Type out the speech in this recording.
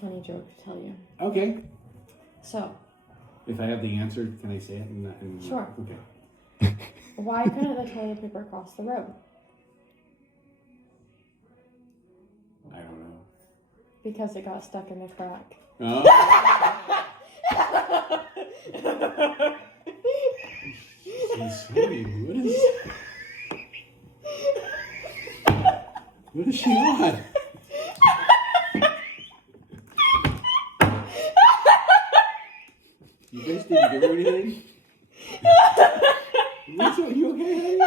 funny joke to tell you. Okay. So. If I have the answer, can I say it? Sure. Okay. Why couldn't the toilet paper cross the road? I don't know. Because it got stuck in the crack. Oh. Sweetie, what is she on? You guys didn't give her anything? You okay, honey?